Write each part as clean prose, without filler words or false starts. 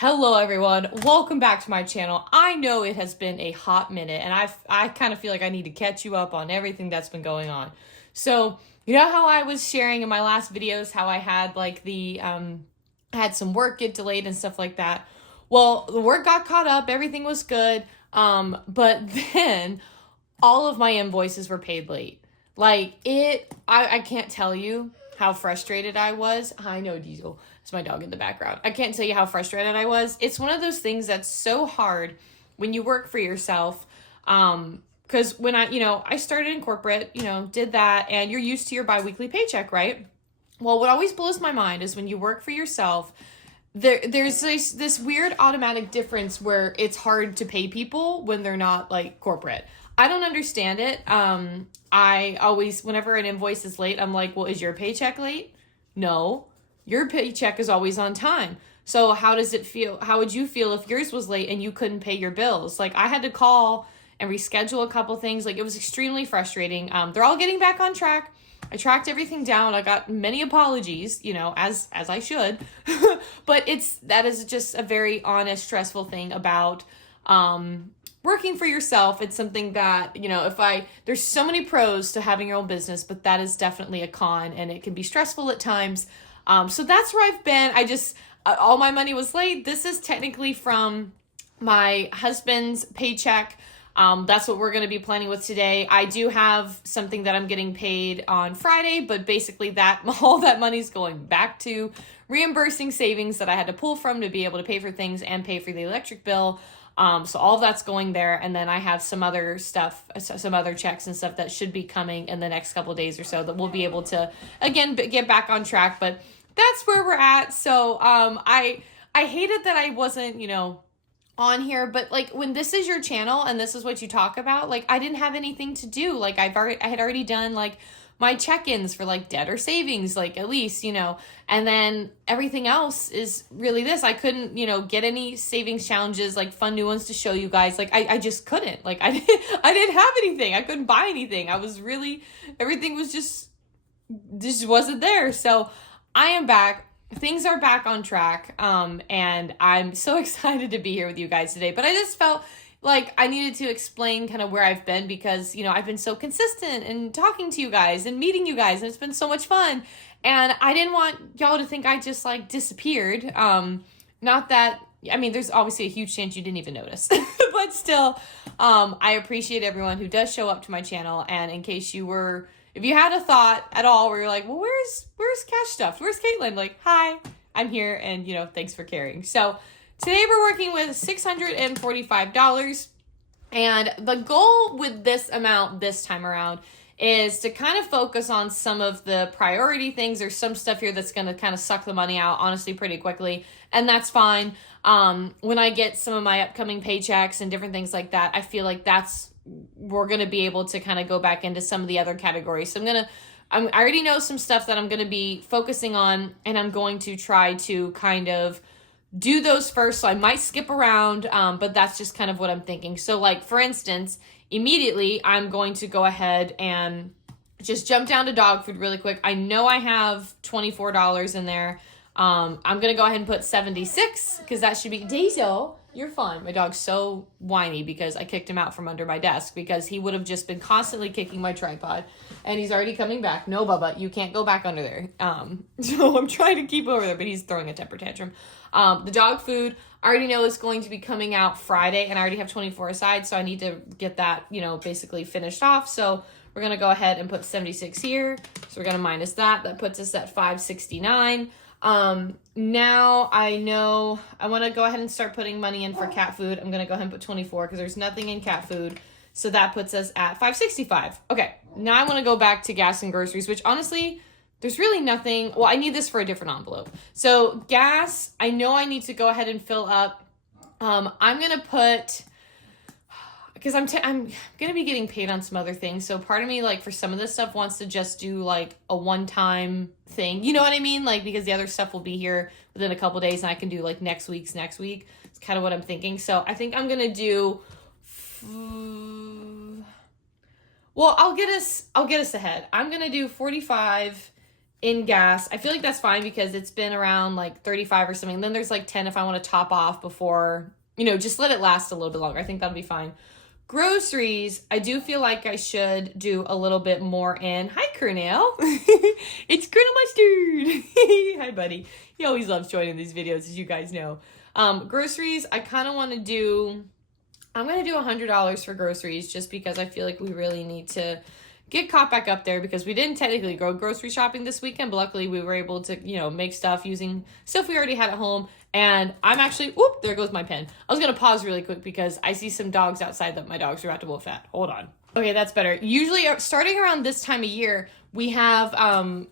Hello everyone, welcome back to my channel. I know it has been a hot minute and I kind of feel like I need to catch you up on everything that's been going on. So, you know how I was sharing in my last videos how I had like had some work get delayed and stuff like that. Well, the work got caught up, everything was good, but then all of my invoices were paid late. I can't tell you how frustrated I was. I know Diesel. It's my dog in the background. I can't tell you how frustrated I was. It's one of those things that's so hard when you work for yourself. Because when I started in corporate, did that, and you're used to your biweekly paycheck, right? Well, what always blows my mind is when you work for yourself, there's this weird automatic difference where it's hard to pay people when they're not like corporate. I don't understand it. I always, whenever an invoice is late, I'm like, well, is your paycheck late? No, your paycheck is always on time. So how does it feel? How would you feel if yours was late and you couldn't pay your bills? Like I had to call and reschedule a couple things. Like it was extremely frustrating. They're all getting back on track. I tracked everything down. I got many apologies, as I should. But that is just a very honest, stressful thing about working for yourself. It's something that, there's so many pros to having your own business, but that is definitely a con and it can be stressful at times. So that's where I've been. All my money was late. This is technically from my husband's paycheck. That's what we're going to be planning with today. I do have something that I'm getting paid on Friday, but basically all that money's going back to reimbursing savings that I had to pull from to be able to pay for things and pay for the electric bill. So all of that's going there. And then I have some other stuff, some other checks and stuff that should be coming in the next couple of days or so that we'll be able to, again, get back on track. But that's where we're at. So I hated that I wasn't, on here, but like when this is your channel and this is what you talk about, like I didn't have anything to do. Like I had already done like my check-ins for like debt or savings, like at least, and then everything else is really this. I couldn't, get any savings challenges, like fun new ones to show you guys. Like I just couldn't, like I didn't have anything. I couldn't buy anything. Everything was just wasn't there. So I am back. Things are back on track. And I'm so excited to be here with you guys today, but I just felt like I needed to explain kind of where I've been because, I've been so consistent in talking to you guys and meeting you guys, and it's been so much fun. And I didn't want y'all to think I just like disappeared. Not that, there's obviously a huge chance you didn't even notice, but still, I appreciate everyone who does show up to my channel. And in case if you had a thought at all where you're like, well, where's Cash Stuff? Where's Caitlin? Like, hi, I'm here. And, thanks for caring. So today we're working with $645, and the goal with this amount this time around is to kind of focus on some of the priority things. There's some stuff here that's going to kind of suck the money out, honestly, pretty quickly, and that's fine. When I get some of my upcoming paychecks and different things like that, I feel like we're going to be able to kind of go back into some of the other categories. So I already know some stuff that I'm going to be focusing on, and I'm going to try to kind of do those first. So I might skip around, but that's just kind of what I'm thinking. So like, for instance, immediately I'm going to go ahead and just jump down to dog food really quick. I know I have $24 in there. I'm going to go ahead and put 76 because that should be Diesel. You're fine. My dog's so whiny because I kicked him out from under my desk because he would have just been constantly kicking my tripod, and he's already coming back. No, Bubba, you can't go back under there. So I'm trying to keep over there, but he's throwing a temper tantrum. The dog food I already know is going to be coming out Friday, and I already have 24 aside, so I need to get that, basically finished off. So we're going to go ahead and put 76 here. So we're going to minus that. That puts us at 569. Now I know I want to go ahead and start putting money in for cat food. I'm going to go ahead and put 24 because there's nothing in cat food. So that puts us at 565. Okay. Now I want to go back to gas and groceries, which honestly, there's really nothing. Well, I need this for a different envelope. So gas, I know I need to go ahead and fill up. I'm going to put, because I'm going to be getting paid on some other things. So part of me, like for some of this stuff, wants to just do like a one-time thing. You know what I mean? Like, because the other stuff will be here within a couple days and I can do like next week. It's kind of what I'm thinking. So I think I'm going to do, well, I'll get us ahead. I'm going to do 45 in gas. I feel like that's fine because it's been around like 35 or something. And then there's like 10 if I want to top off before, just let it last a little bit longer. I think that'll be fine. Groceries, I do feel like I should do a little bit more in. Hi, Colonel. It's Colonel Mustard. Hi, buddy. He always loves joining these videos, as you guys know. Groceries, I kind of want to do, I'm going to do $100 for groceries just because I feel like we really need to get caught back up there because we didn't technically go grocery shopping this weekend, but luckily we were able to, make stuff using stuff we already had at home. And I'm actually, whoop, there goes my pen. I was going to pause really quick because I see some dogs outside that my dogs are about to wolf at. Hold on. Okay, that's better. Usually starting around this time of year, we have,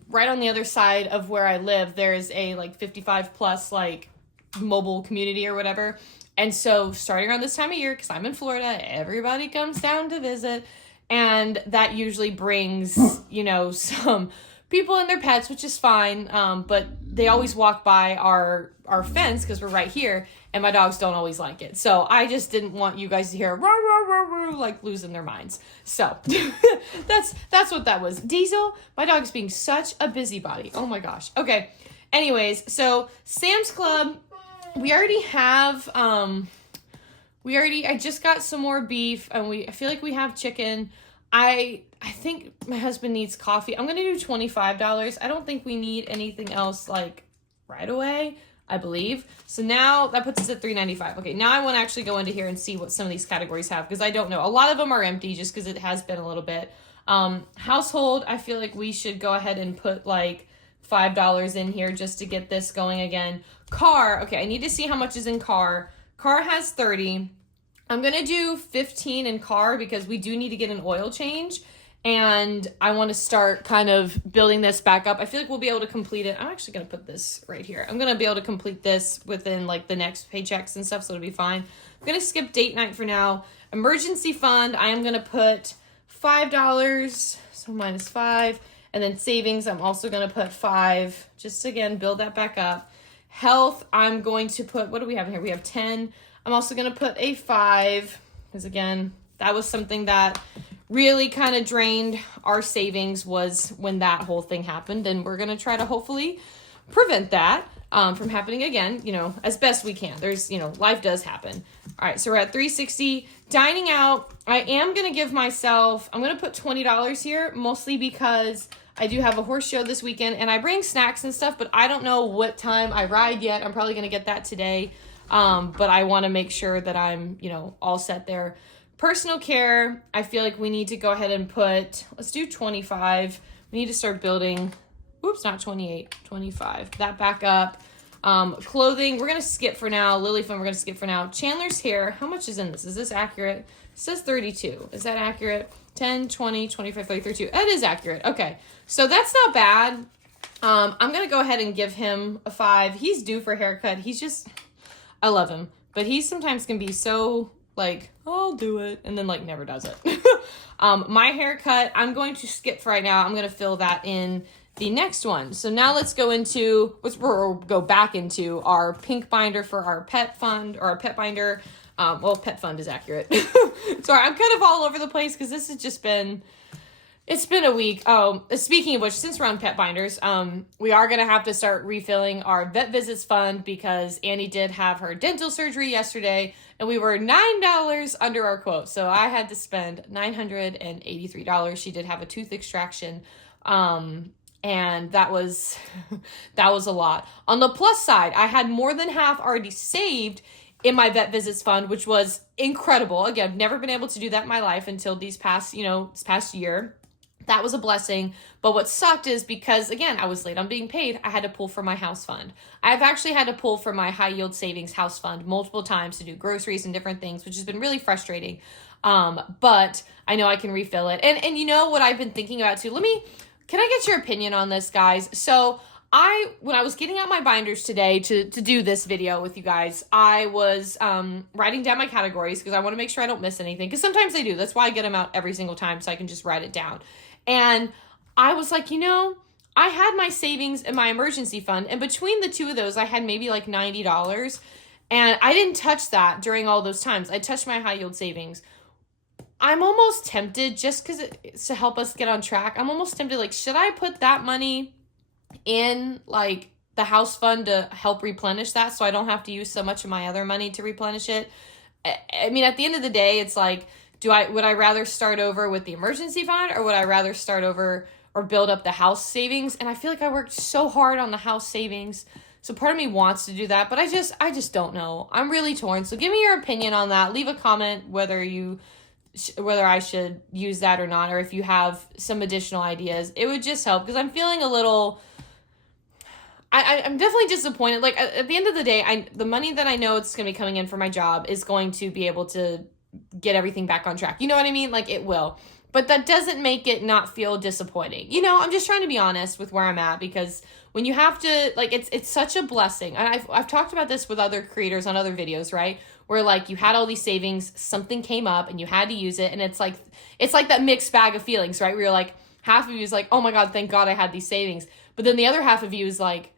right on the other side of where I live, there's a like 55 plus like mobile community or whatever. And so starting around this time of year, because I'm in Florida, everybody comes down to visit. And that usually brings, some people and their pets, which is fine. But they always walk by our fence because we're right here, and my dogs don't always like it. So I just didn't want you guys to hear rah, rah, rah, rah, like losing their minds. So that's what that was. Diesel, my dog's being such a busybody. Oh my gosh. Okay. Anyways, so Sam's Club, we already have, I just got some more beef, and I feel like we have chicken. I think my husband needs coffee. I'm going to do $25. I don't think we need anything else like right away, I believe. So now that puts us at $3.95. Okay, now I want to actually go into here and see what some of these categories have because I don't know. A lot of them are empty just because it has been a little bit. Household, I feel like we should go ahead and put like $5 in here just to get this going again. Car, okay, I need to see how much is in car. Car has 30. I'm going to do 15 in car because we do need to get an oil change. And I want to start kind of building this back up. I feel like we'll be able to complete it. I'm actually going to put this right here. I'm going to be able to complete this within like the next paychecks and stuff. So it'll be fine. I'm going to skip date night for now. Emergency fund, I am going to put $5. So minus 5. And then savings, I'm also going to put 5. Just again, build that back up. Health, I'm going to put, what do we have in here? We have 10. I'm also going to put a 5 because, again, that was something that really kind of drained our savings was when that whole thing happened. And we're going to try to hopefully prevent that from happening again, as best we can. There's, life does happen. All right, so we're at 360. Dining out, I am going to give myself, I'm going to put $20 here, mostly because I do have a horse show this weekend. And I bring snacks and stuff, but I don't know what time I ride yet. I'm probably going to get that today. But I want to make sure that I'm, all set there. Personal care, I feel like we need to go ahead and put, let's do 25. We need to start building, oops, not 28, 25. That back up. Clothing, we're going to skip for now. Lily Fun, we're going to skip for now. Chandler's hair, how much is in this? Is this accurate? It says 32. Is that accurate? 10, 20, 25, 30, 32. That is accurate. Okay, so that's not bad. I'm going to go ahead and give him a 5. He's due for a haircut. I love him, but he sometimes can be so like, I'll do it, and then like never does it. My haircut, I'm going to skip for right now. I'm going to fill that in the next one. So now let's go back into our pink binder for our pet fund or our pet binder. Pet fund is accurate. Sorry, I'm kind of all over the place because this has just been, it's been a week. Oh, speaking of which, since we're on pet binders, we are going to have to start refilling our vet visits fund because Annie did have her dental surgery yesterday and we were $9 under our quote. So I had to spend $983. She did have a tooth extraction. And that was, that was a lot. On the plus side, I had more than half already saved in my vet visits fund, which was incredible. Again, I've never been able to do that in my life until this past year. That was a blessing. But what sucked is because, again, I was late on being paid, I had to pull from my house fund. I've actually had to pull from my high yield savings house fund multiple times to do groceries and different things, which has been really frustrating. But I know I can refill it. And you know what I've been thinking about too? Can I get your opinion on this, guys? So when I was getting out my binders today to do this video with you guys, I was writing down my categories because I want to make sure I don't miss anything. Because sometimes I do. That's why I get them out every single time so I can just write it down. And I was like, I had my savings and my emergency fund. And between the two of those, I had maybe like $90. And I didn't touch that during all those times. I touched my high yield savings. I'm almost tempted, just because it's to help us get on track, I'm almost tempted, like, should I put that money in like the house fund to help replenish that, so I don't have to use so much of my other money to replenish it. I mean, at the end of the day, it's like, would I rather start over with the emergency fund, or would I rather start over or build up the house savings? And I feel like I worked so hard on the house savings, so part of me wants to do that, but I just don't know. I'm really torn. So give me your opinion on that. Leave a comment whether I should use that or not, or if you have some additional ideas. It would just help, because I'm feeling a little, I'm definitely disappointed. Like, at the end of the day, the money that I know it's going to be coming in for my job is going to be able to get everything back on track. You know what I mean? Like, it will. But that doesn't make it not feel disappointing. You know, I'm just trying to be honest with where I'm at, because when you have to, like, it's such a blessing. And I've talked about this with other creators on other videos, right? Where, like, you had all these savings, something came up and you had to use it. And it's like that mixed bag of feelings, right? Where you're like, half of you is like, oh my God, thank God I had these savings. But then the other half of you is like,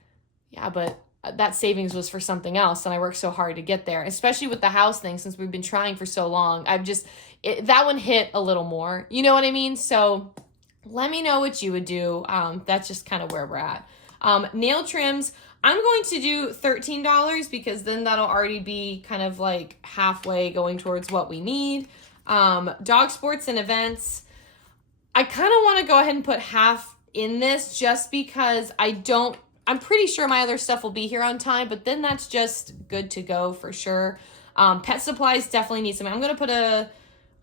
yeah, but that savings was for something else, and I worked so hard to get there, especially with the house thing, since we've been trying for so long. That one hit a little more, you know what I mean? So let me know what you would do. That's just kind of where we're at. Nail trims, I'm going to do $13, because then that'll already be kind of like halfway going towards what we need. Dog sports and events, I kind of want to go ahead and put half in this, just because I'm pretty sure my other stuff will be here on time, but then that's just good to go for sure. Pet supplies definitely need some. I'm going to put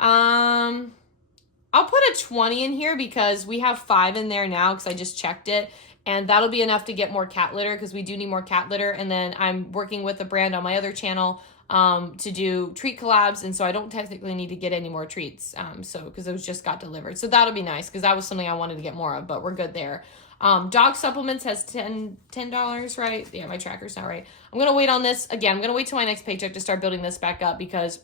I'll put a 20 in here, because we have 5 in there now, because I just checked it, and that'll be enough to get more cat litter, because we do need more cat litter. And then I'm working with a brand on my other channel to do treat collabs, and so I don't technically need to get any more treats, because those just got delivered. So that'll be nice, because that was something I wanted to get more of, but we're good there. Dog supplements has $10, right? Yeah, my tracker's not right. I'm going to wait on this. Again, I'm going to wait till my next paycheck to start building this back up, because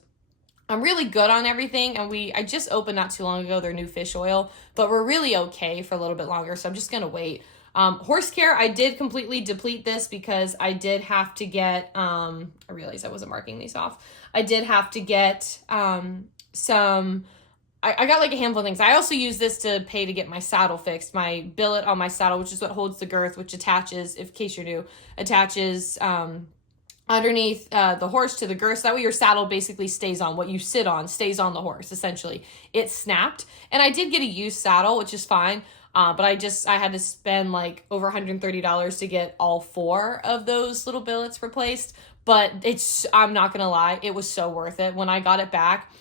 I'm really good on everything. And I just opened not too long ago their new fish oil, but we're really okay for a little bit longer. So I'm just going to wait. Horse care, I did completely deplete this, because I did have to get, I realized I wasn't marking these off. I did have to get, I got like a handful of things. I also use this to pay to get my saddle fixed, my billet on my saddle, which is what holds the girth, which attaches, in case you're new, attaches underneath the horse to the girth. So that way your saddle basically stays on. What you sit on stays on the horse, essentially. It snapped. And I did get a used saddle, which is fine. But I had to spend like over $130 to get all 4 of those little billets replaced. But I'm not going to lie, it was so worth it. When I got it back,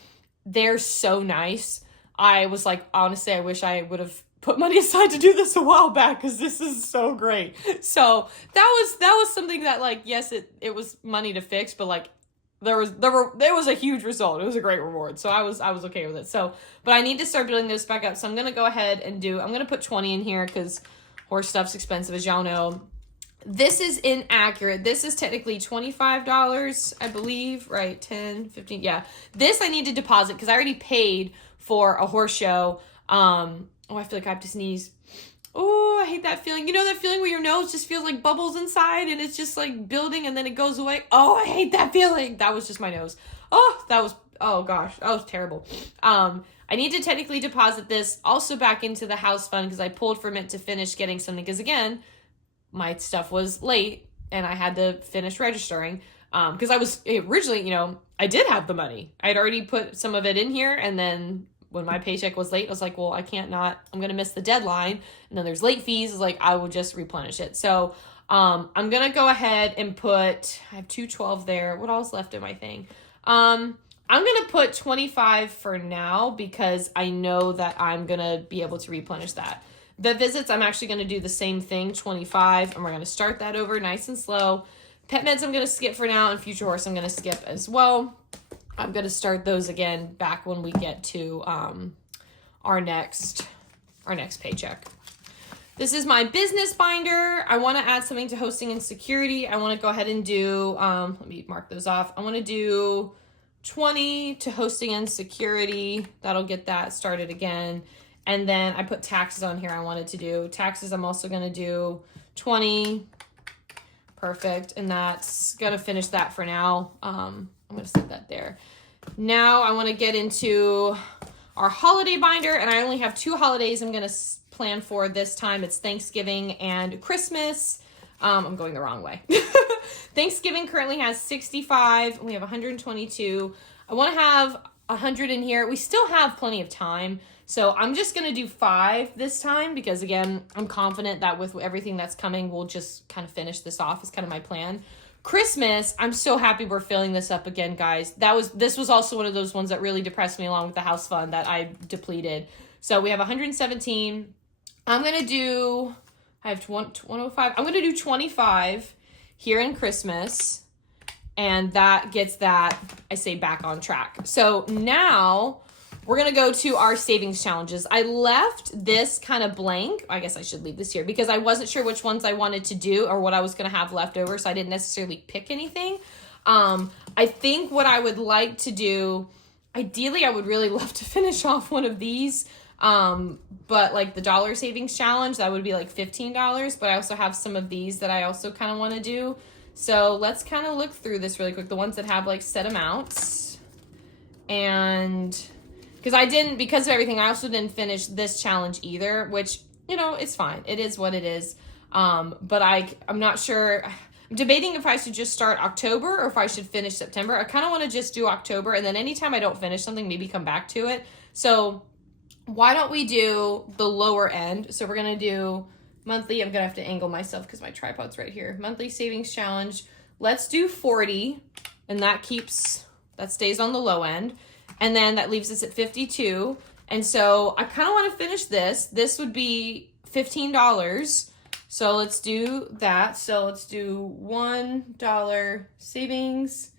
they're so nice. I was like, honestly, I wish I would have put money aside to do this a while back, because this is so great. So that was something that, like, yes, it was money to fix, but like there was a huge result. It was a great reward. So I was okay with it. So, but I need to start building this back up. So I'm going to go ahead and I'm going to put 20 in here, because horse stuff's expensive, as y'all know. This is inaccurate. This is technically $25, I believe, right? 10, 15. Yeah. This I need to deposit, because I already paid for a horse show. I feel like I have to sneeze. Oh, I hate that feeling. You know that feeling where your nose just feels like bubbles inside, and it's just like building and then it goes away? Oh, I hate that feeling. That was just my nose. Oh gosh, that was terrible. I need to technically deposit this also back into the house fund, because I pulled from it to finish getting something, because again, my stuff was late and I had to finish registering. Because I was originally, I did have the money. I'd already put some of it in here, and then when my paycheck was late, I was like, well, I'm going to miss the deadline. And then there's late fees. It's like, I will just replenish it. So, I'm going to go ahead and I have 212 there. What else left in my thing? I'm going to put 25 for now, because I know that I'm going to be able to replenish that. The visits, I'm actually going to do the same thing, 25, and we're going to start that over nice and slow. Pet meds I'm going to skip for now, and future horse I'm going to skip as well. I'm going to start those again back when we get to our next paycheck. This is my business binder. I want to add something to hosting and security. I want to go ahead and do, let me mark those off. I want to do 20 to hosting and security. That'll get that started again. And then I put taxes on here. I wanted to do taxes. I'm also going to do 20. Perfect. And that's going to finish that for now. I'm going to set that there. Now I want to get into our holiday binder, and I only have 2 holidays I'm going to plan for this time. It's Thanksgiving and Christmas. I'm going the wrong way. Thanksgiving currently has 65. We have 122. I want to have 100 in here. We still have plenty of time. So I'm just going to do 5 this time because, again, I'm confident that with everything that's coming, we'll just kind of finish this off is kind of my plan. Christmas, I'm so happy we're filling this up again, guys. This was also one of those ones that really depressed me along with the house fund that I depleted. So we have 117. I'm going to do, I have 105. I'm going to do 25 here in Christmas. And that gets that, I say, back on track. So now we're going to go to our savings challenges. I left this kind of blank. I guess I should leave this here because I wasn't sure which ones I wanted to do or what I was going to have left over. So I didn't necessarily pick anything. I think what I would like to do, ideally, I would really love to finish off one of these. But like the dollar savings challenge, that would be like $15. But I also have some of these that I also kind of want to do. So let's kind of look through this really quick. The ones that have like set amounts. And because of everything, I also didn't finish this challenge either, which, you know, it's fine. It is what it is. But I'm not sure. I'm debating if I should just start October or if I should finish September. I kind of want to just do October, and then anytime I don't finish something, maybe come back to it. So why don't we do the lower end? So we're going to do monthly. I'm going to have to angle myself because my tripod's right here. Monthly savings challenge. Let's do 40, and that stays on the low end. And then that leaves us at 52. And so I kind of want to finish this. This would be $15. So let's do that. So let's do $1 savings,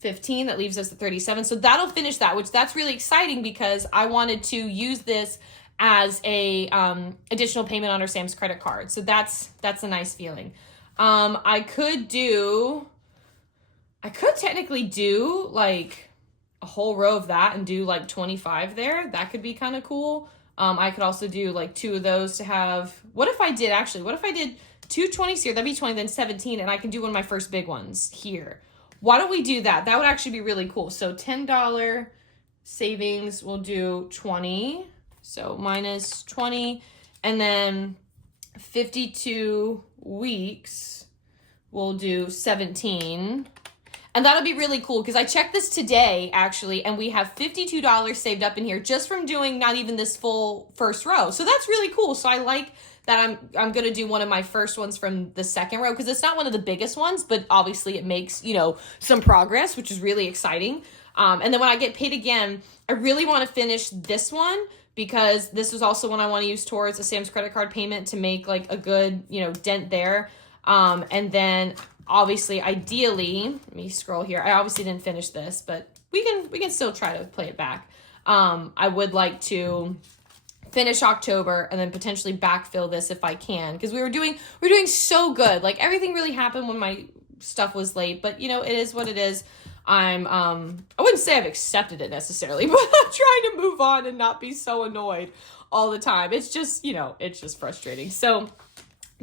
15. That leaves us at 37. So that'll finish that, which that's really exciting because I wanted to use this as a additional payment on our Sam's credit card. So that's a nice feeling. I could technically do like a whole row of that and do like 25 there. That could be kind of cool. I could also do like 2 of those to have, what if I did 2 20s here? That'd be 20, then 17, and I can do one of my first big ones here. Why don't we do that? That would actually be really cool. So $10 savings, we'll do 20. So minus 20, and then 52 weeks, we'll do 17. And that'll be really cool because I checked this today, actually, and we have $52 saved up in here just from doing not even this full first row. So that's really cool. So I like that I'm going to do one of my first ones from the second row because it's not one of the biggest ones, but obviously it makes, you know, some progress, which is really exciting. And then when I get paid again, I really want to finish this one because this is also one I want to use towards a Sam's credit card payment to make like a good, you know, dent there. And then obviously, ideally, let me scroll here. I obviously didn't finish this, but we can still try to play it back. I would like to finish October and then potentially backfill this if I can, because we're doing so good. Like everything really happened when my stuff was late, but you know, it is what it is. I wouldn't say I've accepted it necessarily, but I'm trying to move on and not be so annoyed all the time. It's just, you know, it's just frustrating. So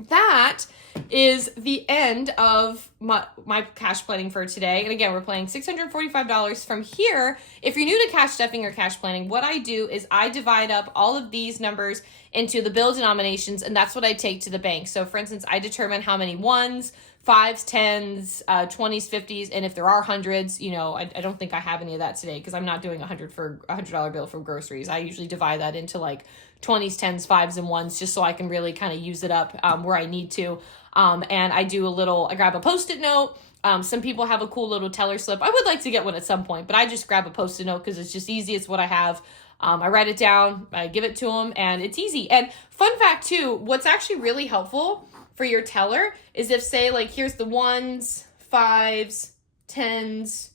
that is the end of my cash planning for today. And again, we're playing $645 from here. If you're new to cash stuffing or cash planning, what I do is I divide up all of these numbers into the bill denominations, and that's what I take to the bank. So for instance, I determine how many 1s, 5s, 10s, 20s, 50s, and if there are hundreds, you know, I don't think I have any of that today because I'm not doing $100 bill for groceries. I usually divide that into like 20s, 10s, 5s, and 1s just so I can really kind of use it up where I need to. And I grab a Post-it note. Some people have a cool little teller slip. I would like to get one at some point, but I just grab a Post-it note because it's just easy. It's what I have. I write it down, I give it to them, and it's easy. And fun fact too, what's actually really helpful for your teller is if, say, like here's the 1s, 5s, 10s,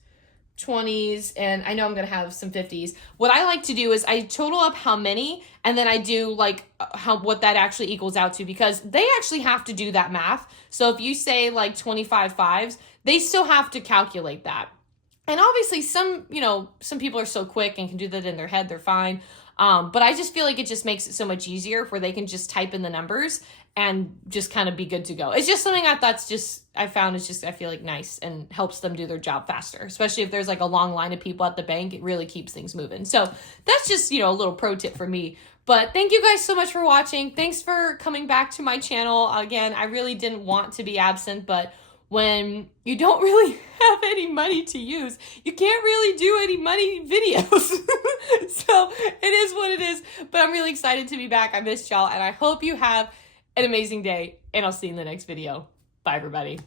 20s, and I know I'm going to have some 50s. What I like to do is I total up how many, and then I do like what that actually equals out to, because they actually have to do that math. So if you say like 25 5s, they still have to calculate that. And obviously some people are so quick and can do that in their head, they're fine. But I just feel like it just makes it so much easier where they can just type in the numbers and just kind of be good to go. It's just something I found is just, I feel like nice and helps them do their job faster, especially if there's like a long line of people at the bank. It really keeps things moving. So that's just, a little pro tip for me. But thank you guys so much for watching. Thanks for coming back to my channel. Again, I really didn't want to be absent, but when you don't really have any money to use, you can't really do any money videos. So it is what it is, but I'm really excited to be back. I missed y'all, and I hope you have an amazing day, and I'll see you in the next video. Bye, everybody.